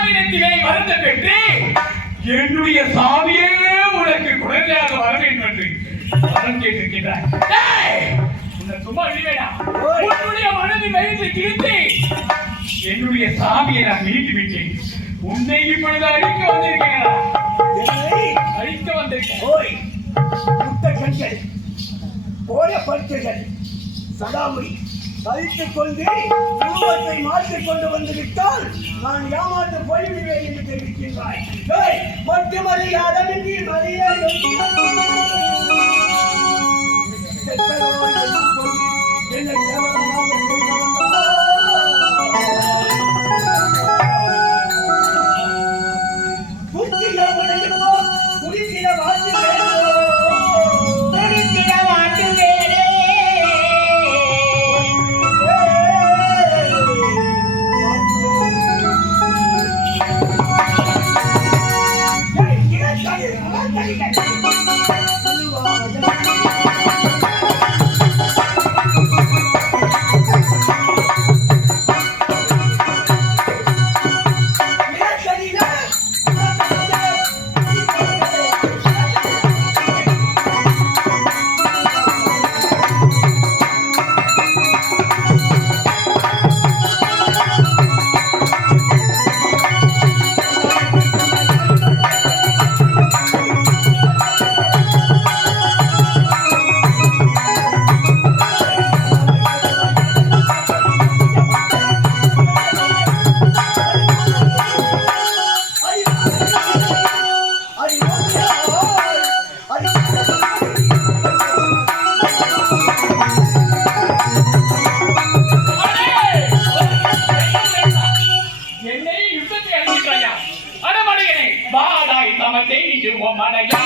யாரிடத்திலே வரந்த பெற்று என்னுடைய சாமியே உனக்கு குழந்தையாக வர வேண்டும் என்று வரம் கேட்டிருக்கின்றாய். சும்மா விடுவேடா. உன்னுடைய மனதின் வயிற்றை கிழித்து என்னுடைய சாமியை நான் மீட்டு விட்டேன். உன்னை இப்பொழுது அழிக்க வந்திருக்கிறேன். அழிக்க வந்திருக்கேன். ஓய் முத்த கண்கள் கோர பற்கள் சடாமுடி கழித்துக் கொண்டு உருவத்தை மாற்றிக் கொண்டு வந்து விட்டால் நான் ஏமாற்று போய்விடுவேன் என்று தெரிவிக்கின்றாய். மற்ற மரியாதமின்றி மரியாதை அடமடையனே வாதாய் தமத்தை நிஜுவமடையா